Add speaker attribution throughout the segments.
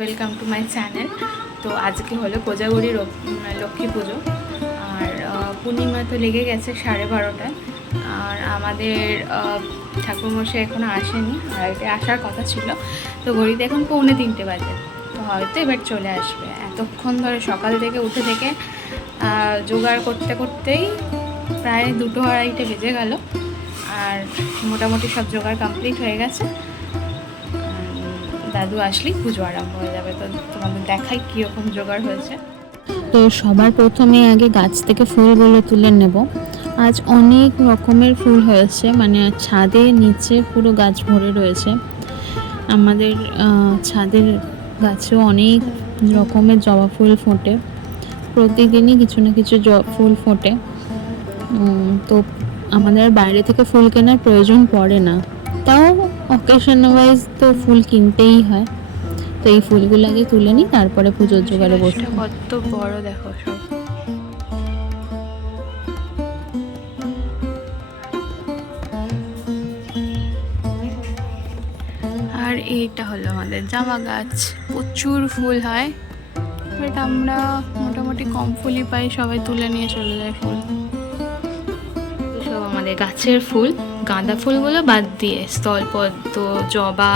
Speaker 1: Welcome to my channel তো আজকে হলো কোজাগরি লক্ষ্মী পুজো। আর পূর্ণিমা তো লেগে গেছে সাড়ে বারোটায়। আর আমাদের ঠাকুরমশাই এখনও আসেনি। আর এটা আসার কথা ছিল। তো ঘড়িতে এখন পৌনে তিনটে বাজে। তো হয়তো এবার চলে আসবে। এতক্ষণ ধরে সকাল থেকে উঠে থেকে জোগাড় করতে করতেই প্রায় দুটো আড়াইটে বেজে গেল। আর মোটামুটি সব জোগাড় কমপ্লিট হয়ে গেছে। দাদু আসলেই পুজো আরম্ভ হয়ে যাবে। তো তোমাদের দেখাই কীরকম জোগাড় হয়েছে।
Speaker 2: তো সবার প্রথমে আগে গাছ থেকে ফুলগুলো তুলে নেব। আজ অনেক রকমের ফুল হয়েছে মানে ছাদে নিচে পুরো গাছ ভরে রয়েছে। আমাদের ছাদের গাছেও অনেক রকমের জবা ফুল ফোটে। প্রতিদিনই কিছু না কিছু ফুল ফোটে। তো আমাদের বাইরে থেকে ফুল কেনার প্রয়োজন পড়ে না। তাও অকেশন ওয়াইজ তো ফুল কিনতেই হয়। তো এই ফুলগুলো আগে তুলে নিই, তারপরে পুজোর জোগাড়ে বসে।
Speaker 1: কত বড় দেখো সব। আর এইটা হলো আমাদের জামা গাছ। প্রচুর ফুল হয়। বাট আমরা মোটামুটি কম ফুলই পাই, সবাই তুলে নিয়ে চলে যায় ফুল। আমাদের গাছের ফুল, গাঁদা ফুলগুলো বাদ দিয়ে, স্থলপদ্ম, জবা,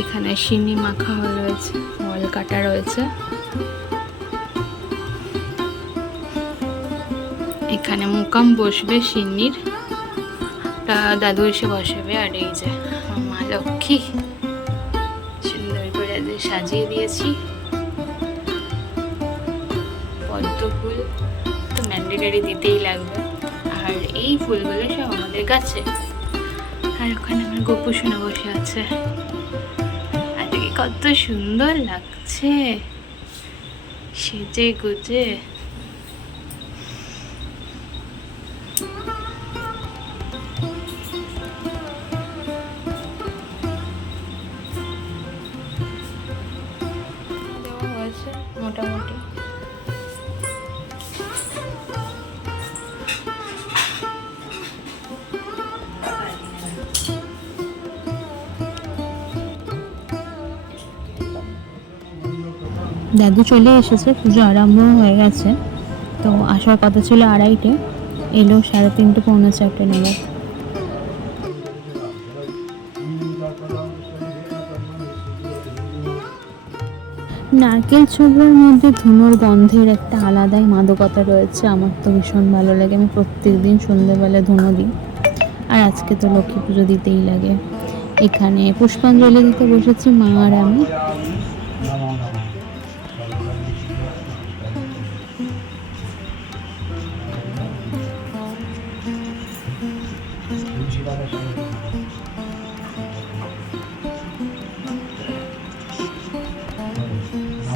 Speaker 1: এখানে শিঙি মাখা রয়েছে ফল কাটা রয়েছে। এখানে মুকাম বসবে সিন্নির। দাদু এসে বসাবে, আর এই যে মা লক্ষ্মী, সুন্দর করে সাজিয়ে দিয়েছি। পদ্ম ফুল। তো ম্যান্ডেটারি দিতেই লাগবে। আর এই ফুলগুলো সব আমাদের গাছে আর ওখানে আমার গোপু সোনা বসে আছে। আজকে কত সুন্দর লাগছে। সেজে গুজে। মোটামুটি।
Speaker 2: দাদু চলে এসেছে, পুজো আরম্ভ হয়ে গেছে। তো আসার কথা ছিল আড়াইটে, এলো সাড়ে তিনটে, পৌনে চারটে নেবে নারকেল ছোবড়ার মধ্যে ধুনোর গন্ধের একটা আলাদাই মাদকতা রয়েছে। আমার তো ভীষণ ভালো লাগে, আমি প্রত্যেক দিন সন্ধ্যেবেলা ধুনো দিই। আর আজকে তো লক্ষ্মী পুজো দিতেই লাগে। এখানে পুষ্পাঞ্জলি দিতে বসেছি মা আর আমি।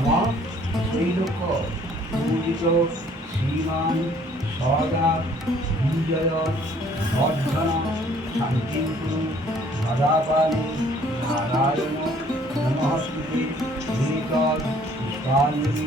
Speaker 3: নমঃ শ্রীলোক পূজিত শ্রীমান সদা বিজয় বর্ধন শান্তিপুর সদাপানি নারায়ণ নমস্তে শ্রীতদ পুষ্পাঞ্জলি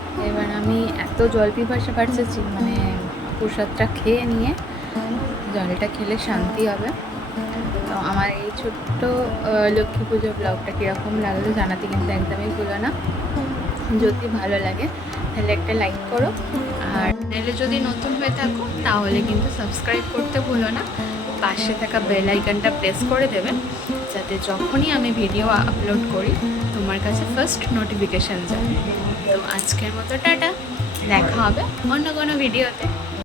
Speaker 1: এবার আমি এত জল পিপাসা পারছেছি মানে প্রসাদটা খেয়ে নিয়ে জলটা খেলে শান্তি হবে। তো আমার এই ছোট্ট লক্ষ্মী পুজো ব্লগটা কীরকম লাগল জানাতে কিন্তু একদমই ভুলো না। যদি ভালো লাগে, তাহলে একটা লাইক করো। আর চ্যানেলে যদি নতুন হয়ে থাকো, তাহলে কিন্তু সাবস্ক্রাইব করতে ভুলো না। পাশে থাকা বেল আইকনটা প্রেস করে দেবে। যাতে যখনই আমি ভিডিও আপলোড করি, তোমার কাছে ফার্স্ট নোটিফিকেশান যায়। তো আজকের মতো টাটা। দেখা হবে অন্য কোনো ভিডিওতে